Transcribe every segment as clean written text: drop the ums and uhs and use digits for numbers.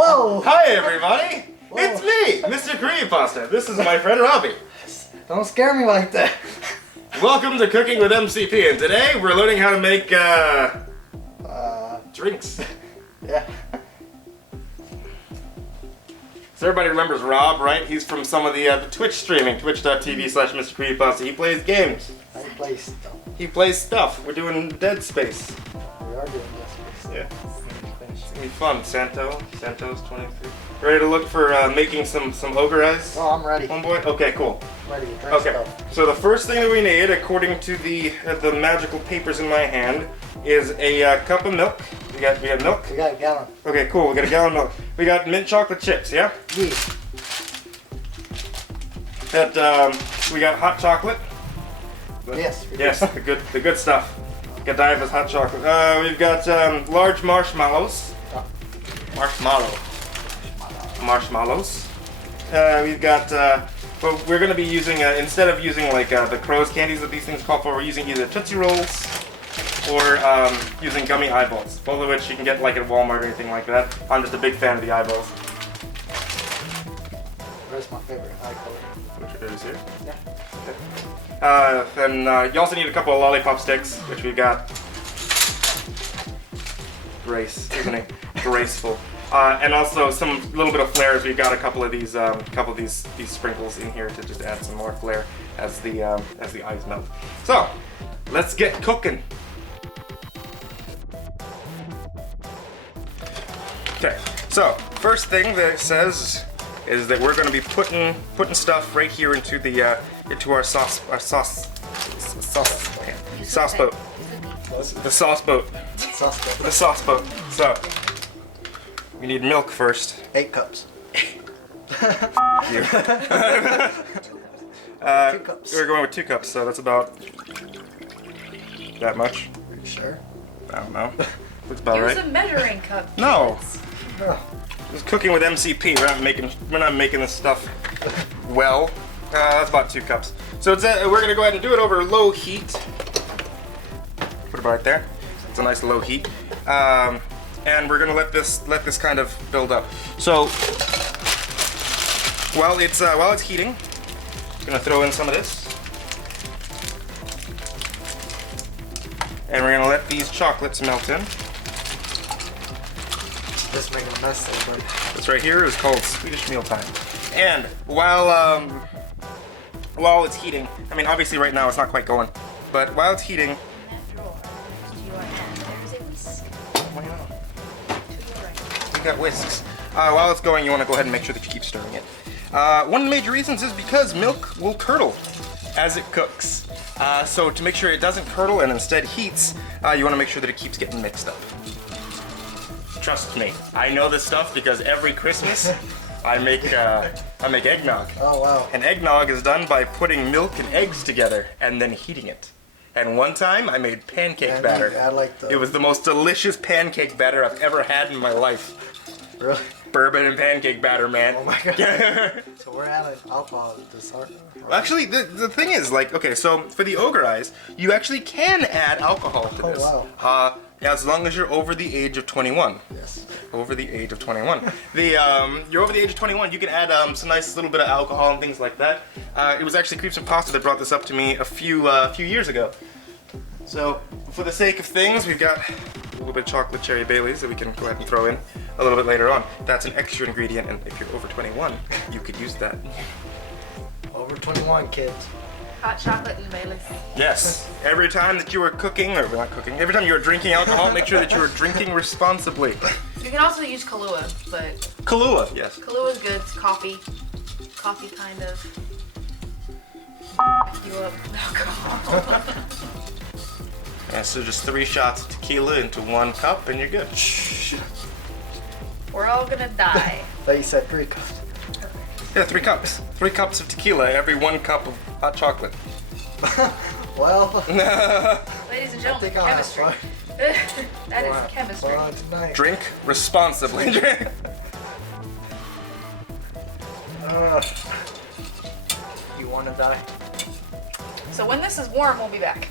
Whoa! Hi everybody! Whoa. It's me, MrCreepyPasta. This is my friend Robbie. Don't scare me like that. Welcome to Cooking with MCP, and today we're learning how to make drinks. Yeah. So everybody remembers Rob, right? He's from some of the Twitch streaming, twitch.tv/MrCreepyPasta. He plays games. I play stuff. He plays stuff. We're doing Dead Space. We are doing this. Yeah. It's gonna be fun. Santo's 23. Ready to look for making some Ogre Eyes? Oh, I'm ready. Homeboy? Okay, cool. I'm ready to drink Okay, stuff. so the first thing that we need, according to the magical papers in my hand, is a cup of milk. We got milk? We got a gallon. Okay, cool. We got a gallon of milk. We got mint chocolate chips, yeah? Yeah. We got hot chocolate. Yes. Yes, the good stuff. Godiva's hot chocolate. We've got large marshmallows. Marshmallows. We've got, but we're going to be using, instead of using like the crow's candies that these things call for, we're using either Tootsie Rolls or using gummy eyeballs. Both of which you can get like at Walmart or anything like that. I'm just a big fan of the eyeballs. Where's my favorite eye color? Which is here? Yeah. Okay. Then you also need a couple of lollipop sticks, which we've got. Grace, isn't it? Graceful. And also some little bit of flair. We've got a couple of these sprinkles in here to just add some more flair as the eyes melt. So let's get cooking. Okay. So first thing that it says is that we're going to be putting stuff right here into the into our sauce boat. The sauce boat. So we need milk first. 8 cups. 2 cups. We're going with 2 cups, so that's about that much. Are you sure? I don't know. Looks about right. Use a measuring cup. No. Oh. Just cooking with MCP. We're not making this stuff well. That's about 2 cups. So it's we're gonna go ahead and do it over low heat. Put it right there. It's a nice low heat. And we're gonna let this kind of build up. So while it's heating, I'm gonna throw in some of this, and we're gonna let these chocolates melt in. Just making a mess there, buddy. This right here is called Swedish mealtime. And while it's heating, I mean obviously right now it's not quite going, but while it's heating. You got whisks. While it's going, you want to go ahead and make sure that you keep stirring it. One of the major reasons is because milk will curdle as it cooks. So to make sure it doesn't curdle and instead heats, you want to make sure that it keeps getting mixed up. Trust me, I know this stuff because every Christmas I make eggnog. Oh wow. And eggnog is done by putting milk and eggs together and then heating it. And one time I made pancake batter. I like the... It was the most delicious pancake batter I've ever had in my life. Really? Bourbon and pancake batter, man. Oh my god. So we're adding alcohol to this, aren't we? Actually, the thing is, like, okay, so for the Ogre Eyes, you actually can add alcohol to this. Oh wow. As long as you're over the age of 21. Yes. Over the age of 21. You're over the age of 21, you can add some nice little bit of alcohol and things like that. It was actually CreepyPasta that brought this up to me a few years ago. So, for the sake of things, we've got a little bit of chocolate cherry Baileys that we can go ahead and throw in a little bit later on. That's an extra ingredient, and if you're over 21, you could use that. Over 21, kids. Hot chocolate and Baileys. Yes. Every time that you are cooking, or not cooking, every time you are drinking alcohol, make sure that you are drinking responsibly. You can also use Kahlua, but Kahlua, yes. Kahlua's good. It's coffee kind of. You up alcohol. Yeah, so just 3 shots of tequila into 1 cup, and you're good. We're all gonna die. But you said 3 cups. Yeah, 3 cups. 3 cups of tequila, every 1 cup of hot chocolate. Well. Ladies and gentlemen, chemistry. That is chemistry. Drink responsibly. You wanna die? So when this is warm, we'll be back.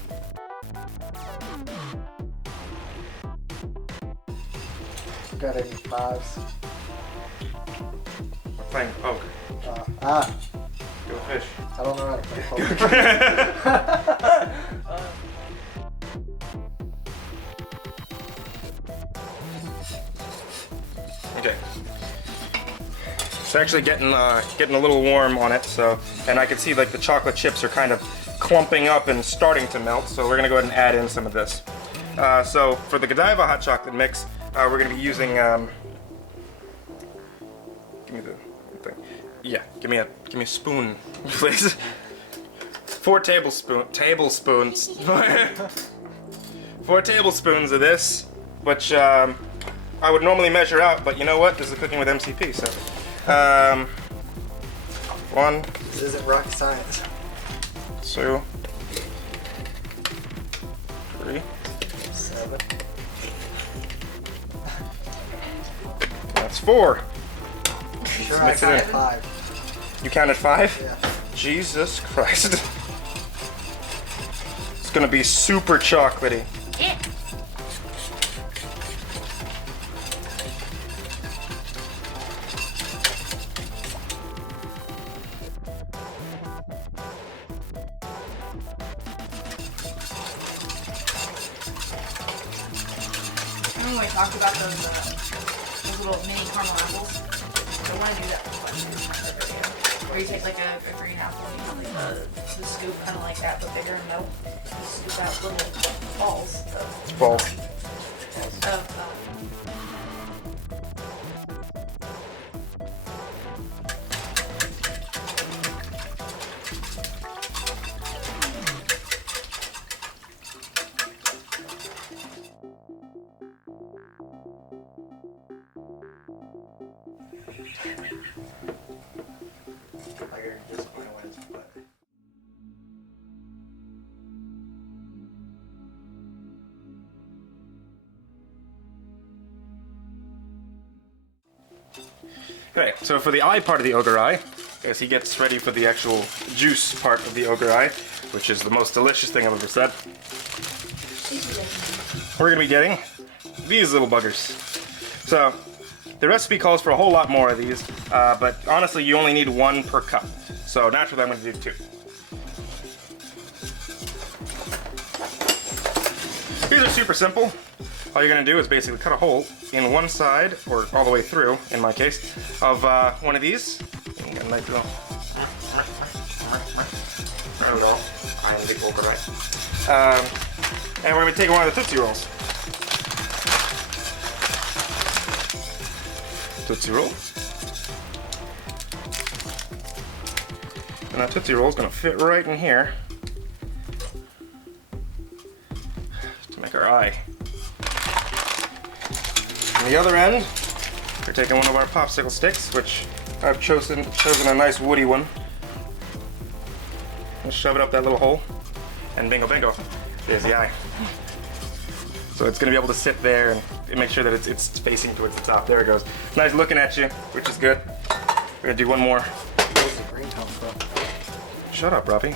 Got any 5s? playing poker. Go fish. I don't know how to play poker. Okay. It's actually getting a little warm on it, so, and I can see like the chocolate chips are kind of clumping up and starting to melt, so we're gonna go ahead and add in some of this. So for the Godiva hot chocolate mix, we're gonna be using, give me the thing. Yeah, give me a spoon, please. 4 tablespoons. 4 tablespoons of this, which I would normally measure out, but you know what? This is cooking with MCP, so. 1. This isn't rocket science. 2. 3. 7. That's 4. Sure, I mix it counted in. 5. You counted 5? Yeah. Jesus Christ. It's gonna be super chocolatey. Yeah. Remember when we talked about those little mini caramel apples? I want to do that for video. Where you take like a green apple and you have like the scoop kind of like that, but bigger and milk. You scoop out little balls of Okay, so for the eye part of the Ogre Eye, as he gets ready for the actual juice part of the Ogre Eye, which is the most delicious thing I've ever said, we're gonna be getting these little buggers. So, the recipe calls for a whole lot more of these, but honestly you only need 1 per cup. So naturally I'm gonna do 2. These are super simple. All you're gonna do is basically cut a hole in one side, or all the way through, in my case, of one of these. And get a nice little... There we go. I am the Ogre Eye. And we're gonna take one of the Tootsie Rolls. Tootsie Roll. And that Tootsie Roll is gonna fit right in here to make our eye. On the other end, we're taking one of our popsicle sticks, which I've chosen a nice woody one. And shove it up that little hole, and bingo bingo, there's the eye. So it's gonna be able to sit there and make sure that it's facing towards the top. There it goes. Nice looking at you, which is good. We're gonna do one more. Where's the green come from? Shut up, Robbie.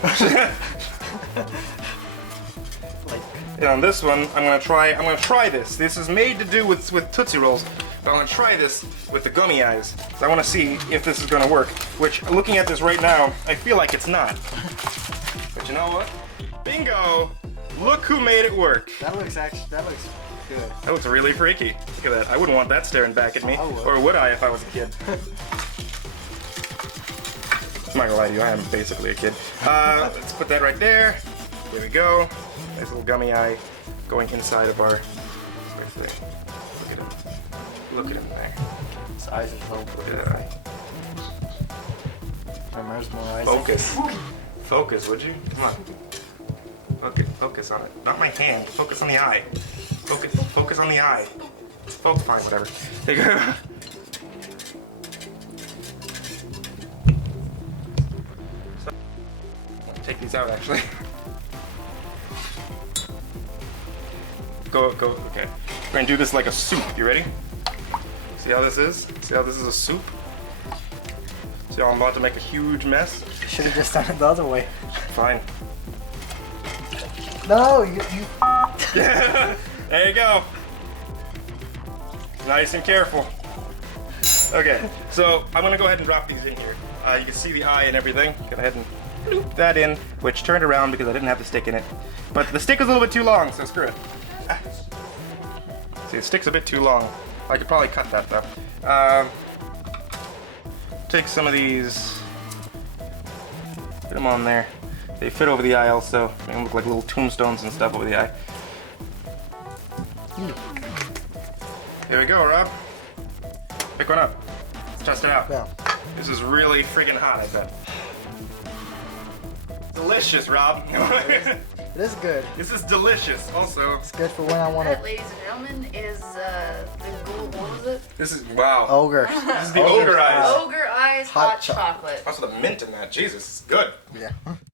And on this one, I'm gonna try this. This is made to do with Tootsie Rolls, but I'm gonna try this with the gummy eyes. So I wanna see if this is gonna work, which, looking at this right now, I feel like it's not. But you know what? Bingo! Look who made it work. That looks good. That looks really freaky. Look at that. I wouldn't want that staring back at me. I would. Or would I if I was a kid? I'm not gonna lie to you, I am basically a kid. Let's put that right there. Here we go. Nice little gummy eye going inside of our... Look at him. Look at him there. His eyes are so Look at that eye. There's more eyes. Focus. Focus, would you? Come on. Focus on it. Not my hand. Focus on the eye. Focus on the eye. Focus, fine, whatever. There you go. So, take these out, actually. Go, okay. We're gonna do this like a soup. You ready? See how this is? See how this is a soup? See how I'm about to make a huge mess? Should have just done it the other way. Fine. No, you. There you go. Nice and careful. Okay, so I'm gonna go ahead and drop these in here. You can see the eye and everything. Go ahead and bloop that in, which turned around because I didn't have the stick in it. But the stick is a little bit too long, so screw it. Ah. See, the stick's a bit too long. I could probably cut that though. Take some of these, put them on there. They fit over the eye also. They look like little tombstones and stuff over the eye. There we go, Rob. Pick one up. Let's test it out. Yeah. This is really friggin' hot, I bet. Delicious, Rob. It is good. This is delicious. Also, It's good for when I want That, to. ladies and gentlemen, is the gold. What was it? this is wow. Ogre. This is the Ogre Eyes. Ogre Eyes Hot Chocolate. Also, the mint in that. Jesus, it's good. Yeah.